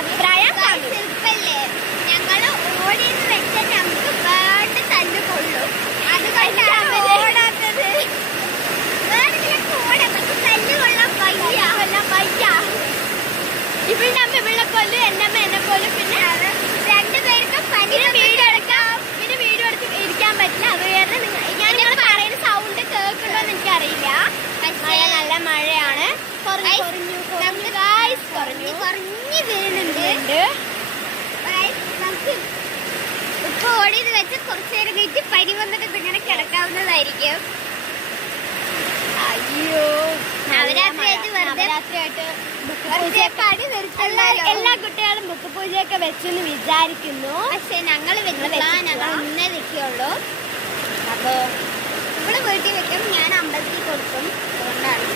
അഭിപ്രായം ഞങ്ങൾ ഓടിയെന്ന് വെച്ചാൽ ഞങ്ങൾക്ക് വേണ്ട തല്ല് കൊള്ളും. അത് കഴിഞ്ഞാണ് ഓടാത്തത്. വേറെ ഓടാം, പക്ഷെ തല്ല് കൊള്ളാൻ വയ്യ. ഇവളുടെ അമ്മ ഇവളെ കൊല്ലും, എന്റെ അമ്മ എന്നെ കൊല്ലും. പിന്നെ രണ്ടുപേർക്കും വീഡിയോ എടുക്കാം, പിന്നെ വീഡിയോ എടുത്ത് ഇരിക്കാൻ പറ്റില്ല. അത് കാരണം ഞാൻ നിങ്ങൾ പറയുന്ന സൗണ്ട് കേൾക്കണ്ടോന്ന് എനിക്കറിയില്ല. മഴ നല്ല മഴയാണ്. കുറഞ്ഞു വീഴുന്നുണ്ട്. നമുക്ക് ഇപ്പൊ ഓടിയത് വെച്ച് കുറച്ചു നേരം കഴിച്ച് പനി വന്നിട്ട് ഇങ്ങനെ കിടക്കാവുന്നതായിരിക്കും. അയ്യോ, നവരാത്രിയായിട്ട് എല്ലാ കുട്ടികളും ബുക്ക് പൂജയൊക്കെ വെച്ചെന്ന് വിചാരിക്കുന്നു. പക്ഷെ ഞങ്ങൾ വെച്ചില്ല, ഞങ്ങൾ ഇന്നേ വെക്കുള്ളൂ. അപ്പൊ ഇവിടെ വീട്ടിൽ വെക്കും, ഞാൻ അമ്പലത്തിൽ കൊടുക്കും. അതുകൊണ്ടാണ്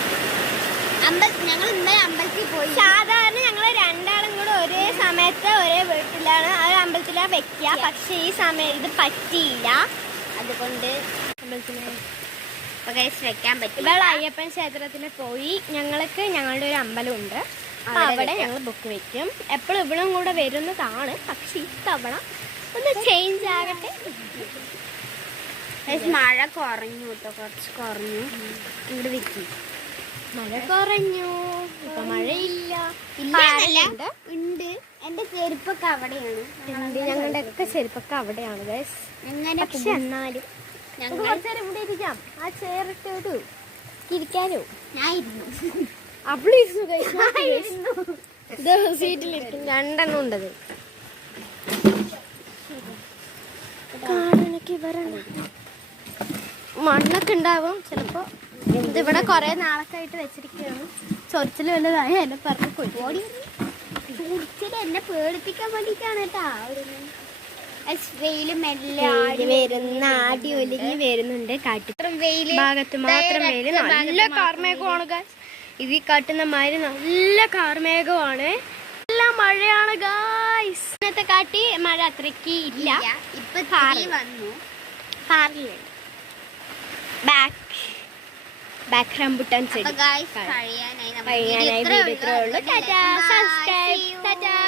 ഞങ്ങൾ ഇന്നലെ അമ്പലത്തിൽ പോയി. സാധാരണ ഞങ്ങൾ രണ്ടാളും കൂടെ ഒരേ സമയത്ത് ഒരേ വീട്ടിലാണ് അത് അമ്പലത്തിലാണ് വെക്കുക. പക്ഷെ ഈ സമയം ഇത് പറ്റിയില്ല, അതുകൊണ്ട് അമ്പലത്തിൽ വെക്കാൻ പറ്റും. ഇവൾ അയ്യപ്പൻ ക്ഷേത്രത്തിൽ പോയി. ഞങ്ങളുടെ ഒരു അമ്പലമുണ്ട്, അവിടെ ഞങ്ങൾ ബുക്ക് വെക്കും. എപ്പോഴും ഇവളും കൂടെ വരുന്നതാണ്. പക്ഷെ ഇത്തവണ ഒന്ന് ചേഞ്ച് ആകട്ടെ. മഴ കുറഞ്ഞു കേട്ടോ, കുറച്ച് കുറഞ്ഞു. ഇവിടെ വെക്കും. മഴ കുറഞ്ഞു, ഇപ്പൊ മഴയില്ല. ഉണ്ട്. എന്റെ ചെരുപ്പൊക്കെ അവിടെയാണ്. ഞങ്ങളുടെ ഒക്കെ ചെരുപ്പൊക്കെ അവിടെയാണ് ഗൈസ്. പക്ഷെ എന്നാലും കുറച്ചേരം ഇവിടെ ഇരിക്കാം. ആ ചേറിട്ടോടു ഇരിക്കാനോ? ഞാൻ ഇരുന്നു. സീറ്റിലിരിക്കും. രണ്ടെണ്ണം ഉണ്ടത്. കാടിനൊക്കെ വരണം. മണ്ണൊക്കെ ഉണ്ടാവും ചിലപ്പോ. ഇതിവിടെ കൊറേ നാളൊക്കെ ആയിട്ട് വെച്ചിരിക്കുകയാണ്. ചൊറിച്ചിൽ വല്ലതായി എന്നെ പറഞ്ഞു പോയി. എന്നെ പേടിപ്പിക്കാൻ വേണ്ടിട്ടാണ് കേട്ടാ. വെയിലും വരുന്ന ആടി ഒലിഞ്ഞ് വരുന്നുണ്ട്. ഭാഗത്ത് മാത്രം വെയില്. നല്ല കാർമേഘമാണ് ഗായ്സ്. ഇത് ഈ കാട്ടുന്ന മാതിരി നല്ല കാർമേഘമാണ്. നല്ല മഴയാണ് ഗായ്സ്. ഇന്നത്തെ കാട്ടി മഴ അത്രയ്ക്ക് ഇല്ല. ഇപ്പൊ വന്നു. ബാക്ക് റംബുട്ടാൻ ചെടി. കഴിയാനായി വീഡിയോ ഇത്രയേ ഉള്ളൂ. ടാറ്റാ. സബ്സ്ക്രൈബ്. ടാറ്റാ.